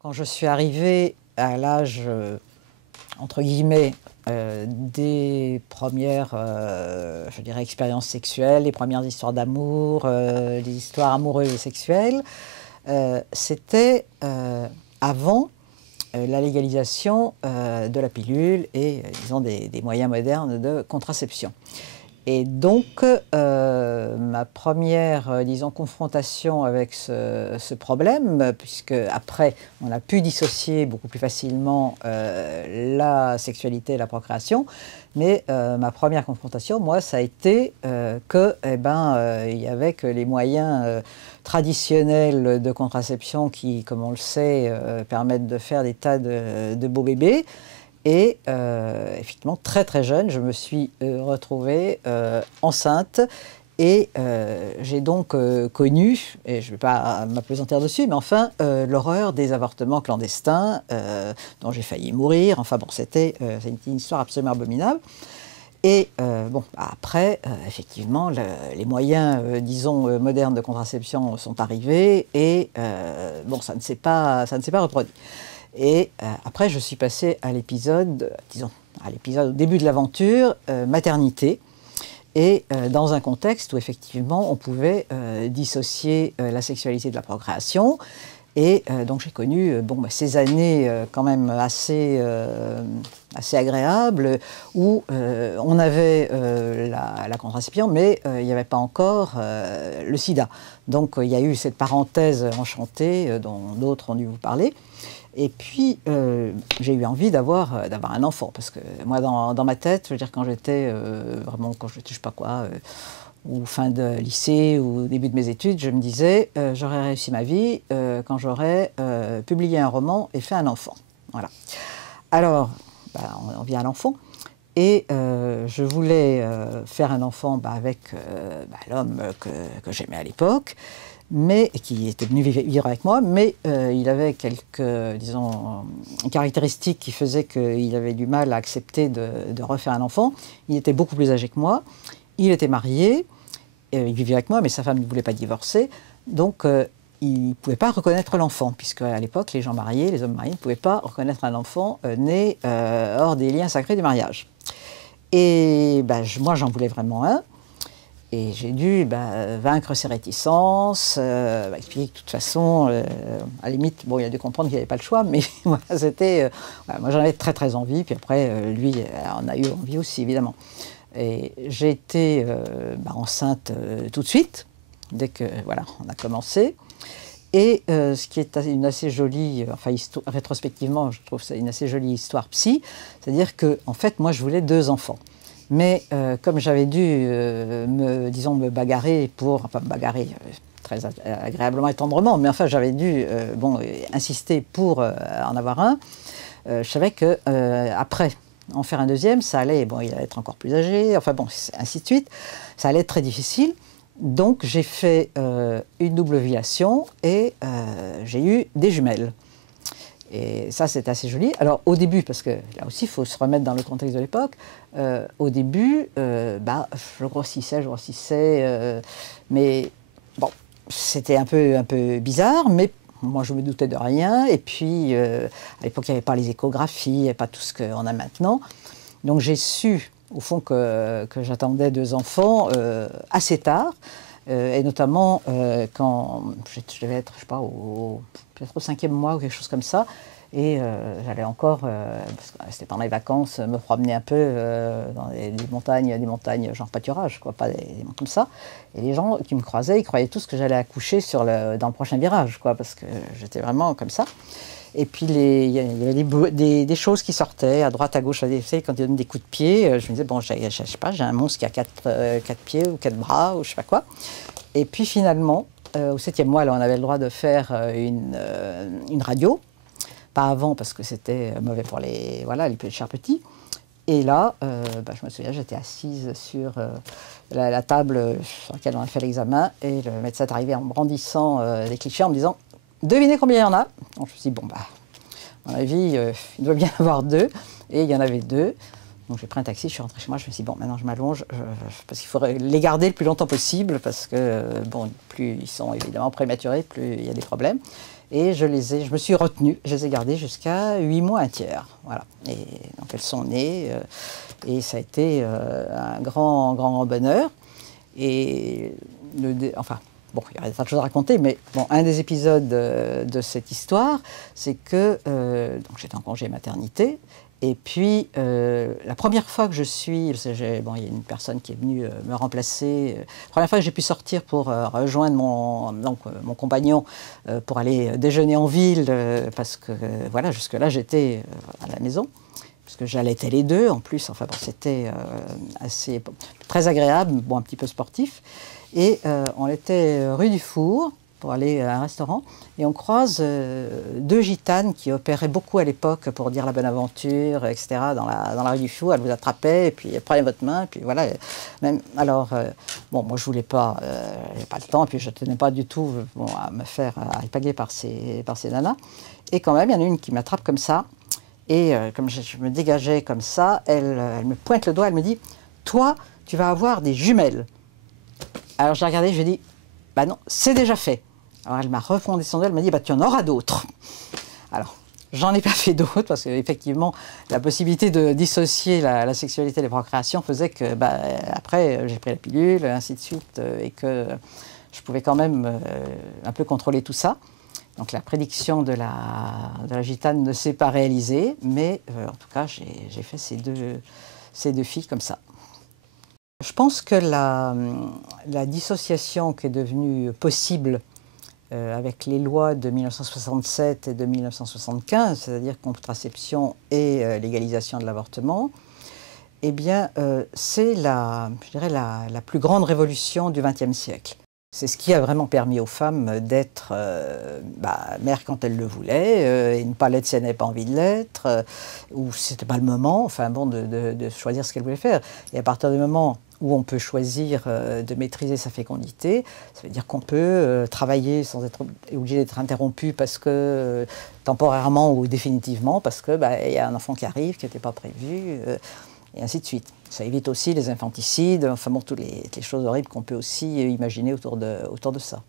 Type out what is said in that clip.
Quand je suis arrivée à l'âge, entre guillemets, des premières, je dirais, expériences sexuelles, les premières histoires d'amour, les histoires amoureuses et sexuelles, c'était avant la légalisation de la pilule et, disons, des moyens modernes de contraception. Et donc, ma première, disons, confrontation avec ce problème, puisque après, on a pu dissocier beaucoup plus facilement la sexualité et la procréation, mais ma première confrontation, moi, ça a été il y avait que les moyens traditionnels de contraception qui, comme on le sait, permettent de faire des tas de beaux bébés. Et effectivement, très très jeune, je me suis retrouvée enceinte et j'ai donc connu, et je ne vais pas m'appesantir dessus, mais enfin, l'horreur des avortements clandestins dont j'ai failli mourir. Enfin bon, c'était une histoire absolument abominable. Et après, effectivement, les moyens, disons, modernes de contraception sont arrivés et ça ne s'est pas reproduit. Et après, je suis passée à l'épisode, disons, au début de l'aventure, maternité, et dans un contexte où effectivement on pouvait dissocier la sexualité de la procréation. Et donc j'ai connu ces années quand même assez agréables où on avait la contraception, mais il n'y avait pas encore le sida. Donc il y a eu cette parenthèse enchantée dont d'autres ont dû vous parler. Et puis, j'ai eu envie d'avoir un enfant, parce que moi, dans ma tête, je veux dire, quand j'étais je sais pas quoi, ou fin de lycée, ou au début de mes études, je me disais, j'aurais réussi ma vie quand j'aurais publié un roman et fait un enfant. Voilà. Alors, on vient à l'enfant, et je voulais faire un enfant avec l'homme que j'aimais à l'époque, mais qui était venu vivre avec moi, mais il avait quelques, disons, caractéristiques qui faisaient qu'il avait du mal à accepter de refaire un enfant. Il était beaucoup plus âgé que moi, il était marié, il vivait avec moi, mais sa femme ne voulait pas divorcer, donc il ne pouvait pas reconnaître l'enfant, puisque à l'époque, les gens mariés, les hommes mariés, ne pouvaient pas reconnaître un enfant né hors des liens sacrés du mariage. Et moi, j'en voulais vraiment un. Et j'ai dû vaincre ses réticenences, expliquer que de toute façon, à la limite, il a dû comprendre qu'il n'y avait pas le choix, mais voilà, c'était... moi j'en avais très très envie, puis après, lui en a eu envie aussi, évidemment. Et j'ai été enceinte tout de suite, dès que, voilà, on a commencé. Et ce qui est une assez jolie, rétrospectivement, je trouve ça une assez jolie histoire psy, c'est-à-dire que, en fait, moi je voulais 2 enfants. Mais comme j'avais dû me bagarrer très agréablement et tendrement, mais enfin j'avais dû insister pour en avoir un, je savais que après en faire un deuxième, ça allait, il allait être encore plus âgé, ainsi de suite, ça allait être très difficile. Donc j'ai fait une double ovulation et j'ai eu des jumelles. Et ça, c'est assez joli. Alors, au début, parce que là aussi, il faut se remettre dans le contexte de l'époque, au début, je grossissais, mais bon, c'était un peu bizarre, mais moi, je me doutais de rien. Et puis, à l'époque, il n'y avait pas les échographies, il n'y avait pas tout ce qu'on a maintenant. Donc, j'ai su, au fond, que j'attendais 2 enfants assez tard. Et notamment quand je devais être, je sais pas, peut-être au 5e mois ou quelque chose comme ça. Et j'allais encore, parce que c'était pendant les vacances, me promener un peu dans des montagnes genre pâturage, quoi, pas des monts comme ça. Et les gens qui me croisaient, ils croyaient tous que j'allais accoucher dans le prochain virage, quoi, parce que j'étais vraiment comme ça. Et puis il y avait des choses qui sortaient à droite, à gauche. Vous savez, quand ils donnent des coups de pied, je me disais, je sais pas, j'ai un monstre qui a 4 pieds ou 4 bras ou je sais pas quoi. Et puis finalement, au 7e mois, là, on avait le droit de faire une radio. Pas avant parce que c'était mauvais pour les chers petits. Et là, je me souviens, j'étais assise sur la table sur laquelle on a fait l'examen et le médecin est arrivé en me brandissant des clichés en me disant « Devinez combien il y en a ?» Donc je me suis dit « à mon avis, il doit bien y avoir 2. » Et il y en avait 2. Donc j'ai pris un taxi, je suis rentrée chez moi, je me suis dit « maintenant je m'allonge, parce qu'il faudrait les garder le plus longtemps possible, parce que plus ils sont évidemment prématurés, plus il y a des problèmes. » et je me suis retenue, je les ai gardées jusqu'à 8 mois, un tiers. Voilà. Et donc elles sont nées, et ça a été un grand, grand bonheur. Et enfin, bon, il y aurait pas de choses à raconter, mais bon, un des épisodes de cette histoire, c'est que donc j'étais en congé maternité. Et puis, la première fois que je suis, bon, il y a une personne qui est venue me remplacer. La première fois que j'ai pu sortir pour rejoindre mon compagnon pour aller déjeuner en ville, parce que voilà, jusque-là j'étais à la maison, puisque j'allaitais les deux en plus. Enfin bon, c'était très agréable, bon, un petit peu sportif. Et on était rue du Four pour aller à un restaurant, et on croise deux gitanes qui opéraient beaucoup à l'époque pour dire la bonne aventure, etc., dans la rue du Four. Elles vous attrapaient, et puis elles prenaient votre main, et puis voilà. Même, alors, bon, moi je voulais pas, j'avais pas le temps, et puis je tenais pas du tout bon, à me faire alpaguer par ces nanas. Et quand même, il y en a une qui m'attrape comme ça, et comme je me dégageais comme ça, elle me pointe le doigt, elle me dit « Toi, tu vas avoir des jumelles ». Alors je l'ai regardée, je lui ai dit « Bah non, c'est déjà fait ». Alors elle m'a refondé son doigt, elle m'a dit bah, « Tu en auras d'autres ». Alors, j'en ai pas fait d'autres, parce qu'effectivement, la possibilité de dissocier la sexualité et la procréation faisait que, bah, après, j'ai pris la pilule, ainsi de suite, et que je pouvais quand même un peu contrôler tout ça. Donc la prédiction de la gitane ne s'est pas réalisée, mais en tout cas, j'ai fait ces deux filles comme ça. Je pense que la dissociation qui est devenue possible avec les lois de 1967 et de 1975, c'est-à-dire contraception et légalisation de l'avortement, eh bien, c'est je dirais la plus grande révolution du XXe siècle. C'est ce qui a vraiment permis aux femmes d'être mères quand elles le voulaient, et ne pas l'être si elles n'avaient pas envie de l'être, ou si ce n'était pas le moment, enfin bon, de choisir ce qu'elles voulaient faire. Et à partir du moment où on peut choisir de maîtriser sa fécondité, ça veut dire qu'on peut travailler sans être obligé d'être interrompu parce que, temporairement ou définitivement, parce que y a un enfant qui arrive, qui n'était pas prévu, et ainsi de suite. Ça évite aussi les infanticides, enfin bon, toutes les choses horribles qu'on peut aussi imaginer autour de ça.